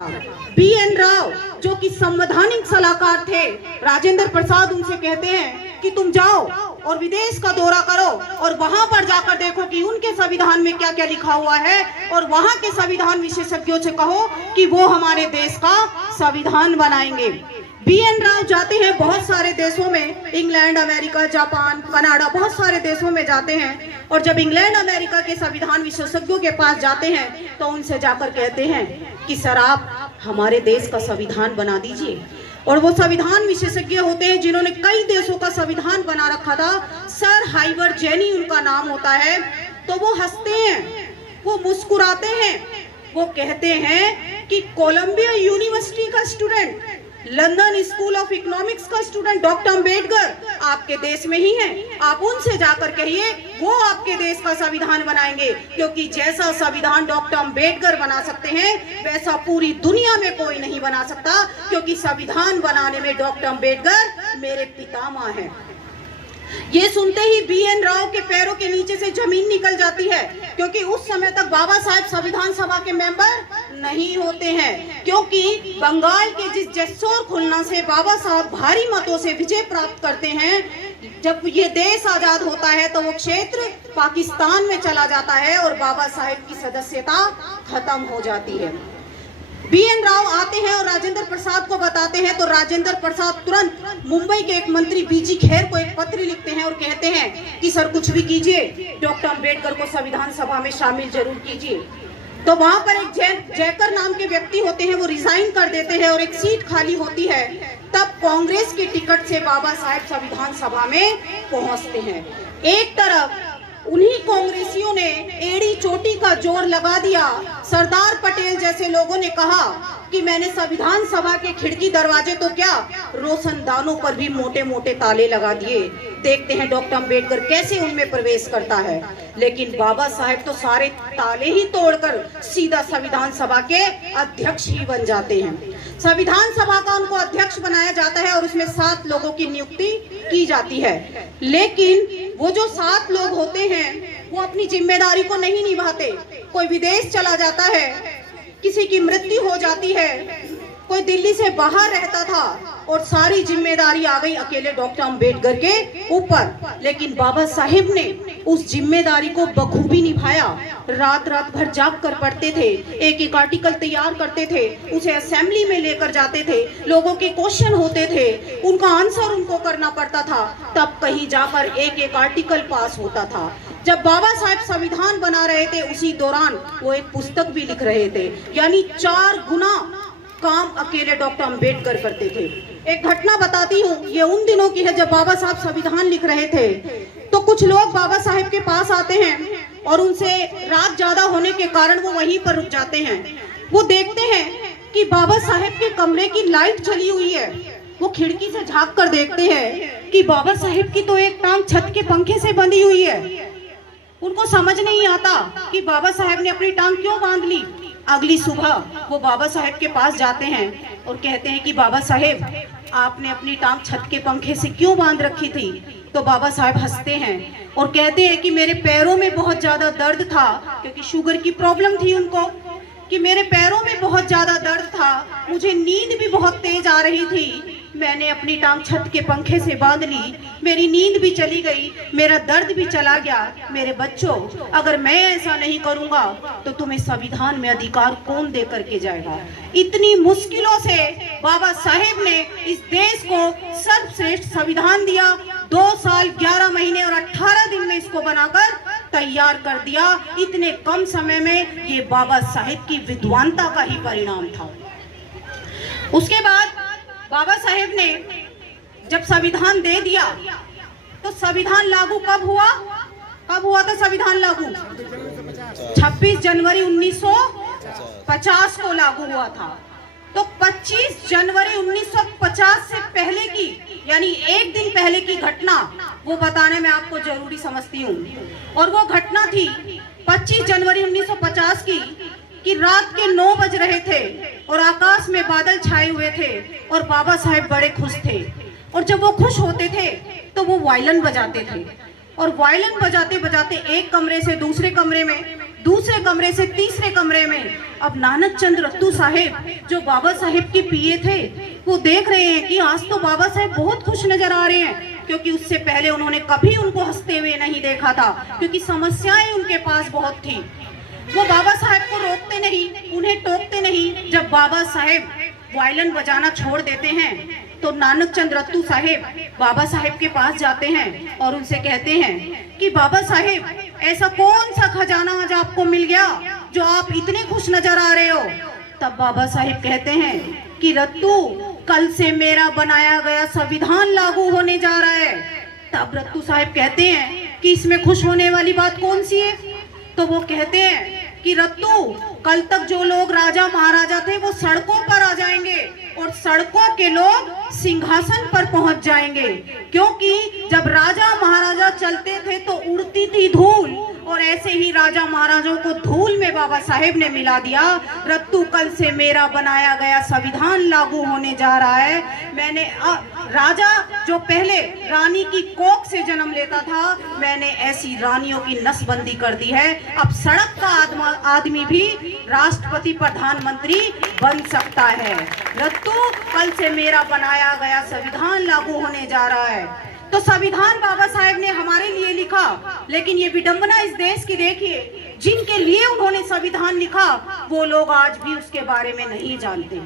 BN. Rao जो कि संवैधानिक सलाहकार थे, राजेंद्र प्रसाद उनसे कहते हैं कि तुम जाओ और विदेश का दौरा करो और वहां पर जाकर देखो कि उनके संविधान में क्या क्या लिखा हुआ है और वहां के संविधान विशेषज्ञों से कहो कि वो हमारे देश का संविधान बनाएंगे। बी.एन. राव जाते हैं बहुत सारे देशों में, इंग्लैंड, अमेरिका, जापान, कनाडा, बहुत सारे देशों में जाते हैं। और जब इंग्लैंड, अमेरिका के संविधान विशेषज्ञों के पास जाते हैं तो उनसे जाकर कहते हैं कि सर आप हमारे देश का संविधान बना दीजिए। और वो संविधान विशेषज्ञ होते हैं जिन्होंने कई देशों का संविधान बना रखा था, सर हाइवर जेनी उनका नाम होता है। तो वो हंसते हैं, वो मुस्कुराते हैं, वो कहते हैं कि कोलंबिया यूनिवर्सिटी का student, London school of economics का स्टूडेंट डॉक्टर अंबेडकर आपके देश में ही हैं। आप उनसे जाकर कहिए वो आपके देश का संविधान बनाएंगे, क्योंकि जैसा संविधान डॉक्टर अंबेडकर बना सकते हैं वैसा पूरी दुनिया में कोई नहीं बना सकता, क्योंकि संविधान बनाने में डॉक्टर अंबेडकर मेरे पितामह हैं। ये सुनते ही बी.एन. राव के पैरों के नीचे से जमीन निकल जाती है, क्योंकि उस समय तक बाबा साहेब संविधान सभा के मेंबर नहीं होते हैं, क्योंकि बंगाल के जिस जसोर खुलना से बाबा साहब भारी मतों से विजय प्राप्त करते हैं, जब ये देश आजाद होता है तो वो क्षेत्र पाकिस्तान में चला जाता है और बाबा साहेब की सदस्यता खत्म हो जाती है। बी.एन. राव आते हैं और राजेंद्र प्रसाद को बताते हैं तो राजेंद्र प्रसाद तुरंत मुंबई के एक मंत्री बी.जी. खेर को एक पत्र लिखते हैं और कहते हैं कि सर कुछ भी कीजिए, डॉक्टर अंबेडकर को संविधान सभा में शामिल जरूर कीजिए। तो वहां पर एक जयकर नाम के व्यक्ति होते हैं, वो रिजाइन कर देते हैं और एक सीट खाली होती है। तब कांग्रेस की टिकट से बाबा साहेब संविधान सभा में पहुंचते हैं। एक तरफ उन्हीं कांग्रेसियों ने एड़ी चोटी का जोर लगा दिया, सरदार पटेल जैसे लोगों ने कहा कि मैंने संविधान सभा के खिड़की दरवाजे तो क्या, रोशनदानों पर भी मोटे मोटे ताले लगा दिए। देखते हैं डॉक्टर अंबेडकर कैसे उनमें प्रवेश करता है। लेकिन बाबा साहेब तो सारे ताले ही तोड़कर सीधा संविधान सभा के अध्यक्ष ही बन जाते हैं। संविधान सभा का उनको अध्यक्ष बनाया जाता है और उसमें 7 लोगों की नियुक्ति की जाती है। लेकिन वो जो 7 लोग होते हैं वो अपनी जिम्मेदारी को नहीं निभाते। कोई विदेश चला जाता है, किसी की मृत्यु हो जाती है, कोई दिल्ली से बाहर रहता था और सारी जिम्मेदारी आ गई अकेले डॉक्टर अंबेडकर के ऊपर। लेकिन बाबा साहेब ने उस जिम्मेदारी को बखूबी निभाया। रात रात भर जाग कर पढ़ते थे, एक एक आर्टिकल तैयार करते थे, उसे असेंबली में लेकर जाते थे, लोगों के क्वेश्चन होते थे, उनका आंसर उनको करना पड़ता था, तब कहीं जाकर एक एक आर्टिकल पास होता था। जब बाबा साहेब संविधान बना रहे थे उसी दौरान वो एक पुस्तक भी लिख रहे थे, यानी 4 गुना काम अकेले डॉक्टर अंबेडकर करते थे। एक घटना बताती हूँ, ये उन दिनों की है जब बाबा साहब संविधान लिख रहे थे। तो कुछ लोग बाबा साहेब के पास आते हैं और उनसे रात ज्यादा होने के कारण वो वहीं पर रुक जाते हैं। वो देखते हैं कि बाबा साहेब के कमरे की लाइट जली हुई है। वो खिड़की से झांक कर देखते हैं कि बाबा साहेब की तो एक टांग छत के पंखे से बंधी हुई है। उनको समझ नहीं आता कि बाबा साहेब ने अपनी टांग क्यों बांध ली। अगली सुबह वो बाबा साहेब के पास जाते हैं और कहते हैं कि बाबा साहेब आपने अपनी टांग छत के पंखे से क्यों बांध रखी थी। तो बाबा साहेब हंसते हैं और कहते हैं कि मेरे पैरों में बहुत ज्यादा दर्द था, क्योंकि शुगर की प्रॉब्लम थी उनको, कि मेरे पैरों में बहुत ज्यादा दर्द था, मुझे नींद भी बहुत तेज आ रही थी, मैंने अपनी टांग छत के पंखे से बांध ली, मेरी नींद भी चली गई, मेरा दर्द भी चला गया। मेरे बच्चों, अगर मैं ऐसा नहीं करूंगा तो तुम्हें संविधान में अधिकार कौन दे करके जाएगा। इतनी मुश्किलों से बाबा साहेब ने इस देश को सर्वश्रेष्ठ संविधान दिया। 2 साल 11 महीने और 18 दिन में इसको बनाकर तैयार कर दिया। इतने कम समय में ये बाबा साहेब की विद्वानता का ही परिणाम था। उसके बाद बाबा साहेब ने जब संविधान दे दिया तो संविधान लागू कब हुआ? कब हुआ था संविधान लागू? 26 जनवरी 1950 को लागू हुआ था। तो 25 जनवरी 1950 से पहले की, यानी एक दिन पहले की घटना वो बताने में आपको जरूरी समझती हूँ। और वो घटना थी 25 जनवरी 1950 की कि रात के 9 बज रहे थे और आकाश में बादल छाए हुए थे और बाबा साहेब बड़े खुश थे। और जब वो खुश होते थे तो वो वायलिन बजाते थे और वायलिन बजाते बजाते एक कमरे से दूसरे कमरे में दूसरे कमरे से तीसरे कमरे में अब नानक चंद रत्तू साहेब जो बाबा साहेब के पीए थे, वो देख रहे हैं कि आज तो बाबा साहेब बहुत खुश नजर आ रहे हैं, क्योंकि उससे पहले उन्होंने कभी उनको हंसते हुए नहीं देखा था, क्योंकि समस्याएं उनके पास बहुत थी। वो बाबा साहेब को रोकते नहीं, उन्हें टोकते नहीं। जब बाबा साहेब वायलिन बजाना छोड़ देते हैं तो नानक चंद रत्तू साहेब बाबा साहेब के पास जाते हैं और उनसे कहते हैं कि बाबा साहेब, ऐसा कौन सा खजाना आज आपको मिल गया जो आप इतने खुश नजर आ रहे हो। तब बाबा साहेब कहते हैं कि रत्तू, कल से मेरा बनाया गया संविधान लागू होने जा रहा है। तब रत्तू साहेब कहते हैं कि इसमें खुश होने वाली बात कौन सी है। तो वो कहते हैं कि रत्तू, कल तक जो लोग राजा महाराजा थे वो सड़कों पर आ जाएंगे और सड़कों के लोग सिंहासन पर पहुंच जाएंगे, क्योंकि जब राजा महाराजा चलते थे तो उड़ती थी धूल, और ऐसे ही राजा महाराजाओं को धूल में बाबा साहेब ने मिला दिया। रत्तू, कल से मेरा बनाया गया संविधान लागू होने जा रहा है। मैंने राजा जो पहले रानी की कोख से जन्म लेता था, मैंने ऐसी रानियों की नसबंदी कर दी है। अब सड़क का आदमी भी राष्ट्रपति प्रधानमंत्री बन सकता है। रत्तू, कल से मेरा बनाया गया संविधान लागू होने जा रहा है। तो संविधान बाबा साहेब ने हमारे लिए लिखा, लेकिन ये विडंबना इस देश की देखिए, जिनके लिए उन्होंने संविधान लिखा वो लोग आज भी उसके बारे में नहीं जानते।